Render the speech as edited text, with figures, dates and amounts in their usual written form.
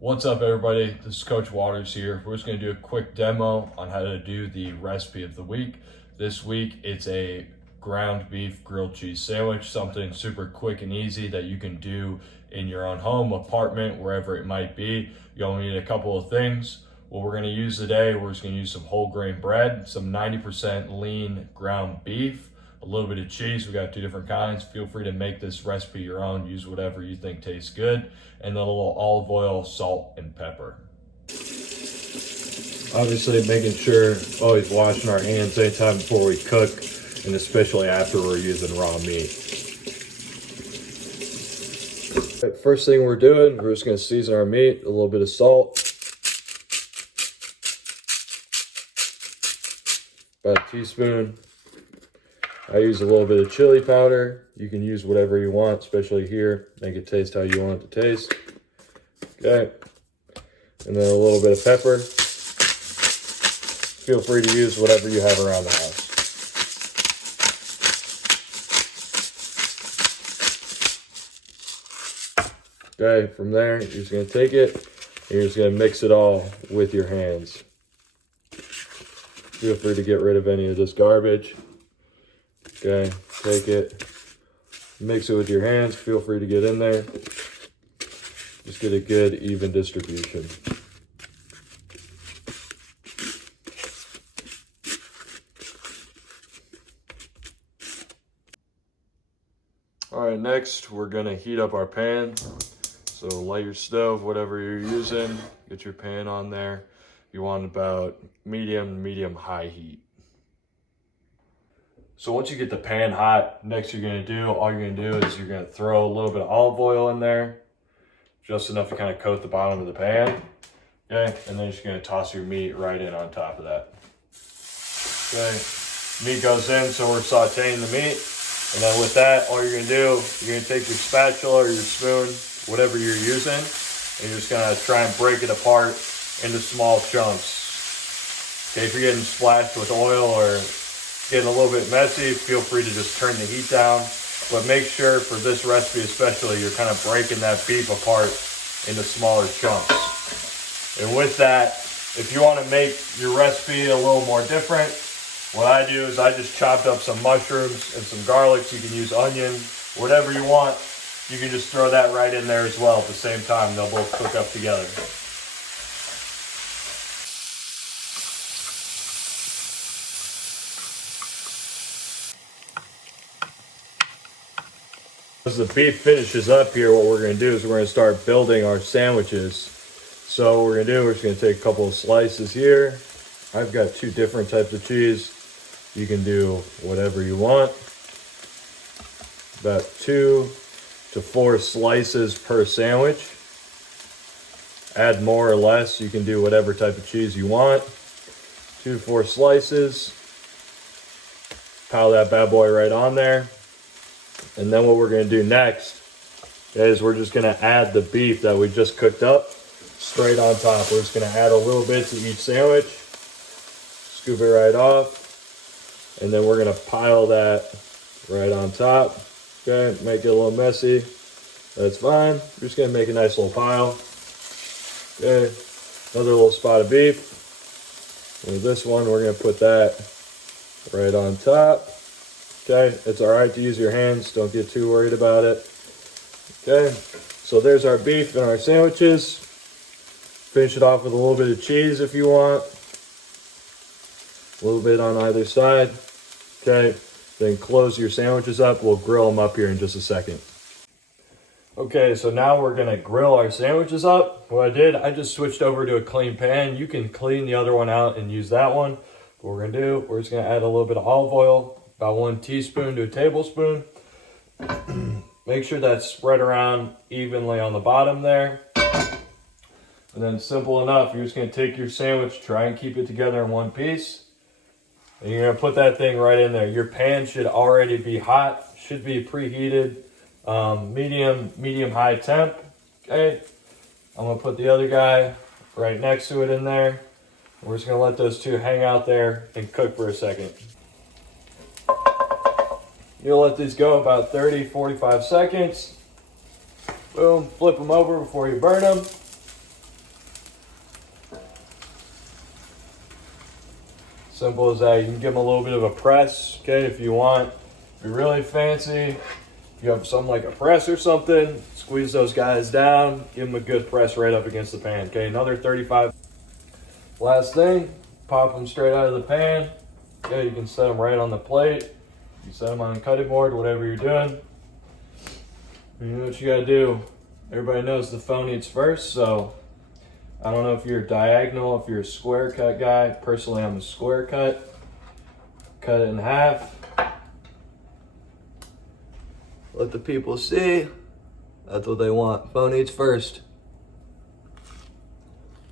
What's up, everybody? This is Coach Waters here. We're just going to do a quick demo on how to do the recipe of the week. This week, it's a ground beef grilled cheese sandwich, something super quick and easy that you can do in your own home, apartment, wherever it might be. You only need a couple of things. What we're going to use today, we're just going to use some whole grain bread, some 90% lean ground beef, a little bit of cheese. We got two different kinds. Feel free to make this recipe your own. Use whatever you think tastes good. And then a little olive oil, salt, and pepper. Obviously, making sure always washing our hands anytime before we cook, and especially after we're using raw meat. First thing we're doing, we're just going to season our meat, a little bit of salt, about a teaspoon. I use a little bit of chili powder. You can use whatever you want, especially here. Make it taste how you want it to taste. Okay. And then a little bit of pepper. Feel free to use whatever you have around the house. Okay, from there, you're just gonna take it and you're just gonna mix it all with your hands. Feel free to get rid of any of this garbage. Okay, take it, mix it with your hands. Feel free to get in there. Just get a good, even distribution. All right, next we're gonna heat up our pan. So light your stove, whatever you're using, get your pan on there. You want about medium high heat. So once you get the pan hot, next all you're gonna do is you're gonna throw a little bit of olive oil in there, just enough to kind of coat the bottom of the pan. Okay, and then you're just gonna toss your meat right in on top of that. Okay, meat goes in, so we're sauteing the meat. And then with that, all you're gonna do, you're gonna take your spatula or your spoon, whatever you're using, and you're just gonna try and break it apart into small chunks. Okay, if you're getting splashed with oil or getting a little bit messy, feel free to just turn the heat down. But make sure for this recipe especially, you're kind of breaking that beef apart into smaller chunks. And with that, if you want to make your recipe a little more different, what I do is I just chopped up some mushrooms and some garlic. You can use onion, whatever you want. You can just throw that right in there as well at the same time. They'll both cook up together. As the beef finishes up here, what we're going to do is we're going to start building our sandwiches. So what we're going to do, we're just going to take a couple of slices here. I've got two different types of cheese. You can do whatever you want. About 2 to 4 slices per sandwich. Add more or less. You can do whatever type of cheese you want. 2 to 4 slices. Pile that bad boy right on there. And then what we're going to do next is we're just going to add the beef that we just cooked up straight on top. We're just going to add a little bit to each sandwich. Scoop it right off. And then we're going to pile that right on top. Okay, make it a little messy. That's fine. We're just going to make a nice little pile. Okay, another little spot of beef. And with this one, we're going to put that right on top. Okay, it's all right to use your hands. Don't get too worried about it. Okay, so there's our beef and our sandwiches. Finish it off with a little bit of cheese if you want. A little bit on either side. Okay, then close your sandwiches up. We'll grill them up here in just a second. Okay, so now we're gonna grill our sandwiches up. What I did, I just switched over to a clean pan. You can clean the other one out and use that one. What we're gonna do, we're just gonna add a little bit of olive oil, about 1 teaspoon to a tablespoon. Make sure that's spread around evenly on the bottom there. And then simple enough, you're just gonna take your sandwich, try and keep it together in one piece. And you're gonna put that thing right in there. Your pan should already be hot, should be preheated, medium high temp. Okay, I'm gonna put the other guy right next to it in there. We're just gonna let those two hang out there and cook for a second. You'll let these go about 30-45 seconds. Boom, flip them over before you burn them. Simple as that. You can give them a little bit of a press, okay, if you want. If you're really fancy, if you have something like a press or something, squeeze those guys down, give them a good press right up against the pan, okay? Another 35. Last thing, pop them straight out of the pan. Okay, you can set them right on the plate. You set them on the cutting board, whatever you're doing. You know what you gotta do. Everybody knows the phone eats first, so I don't know if you're diagonal, if you're a square cut guy. Personally, I'm a square cut. Cut it in half. Let the people see. That's what they want. Phone eats first.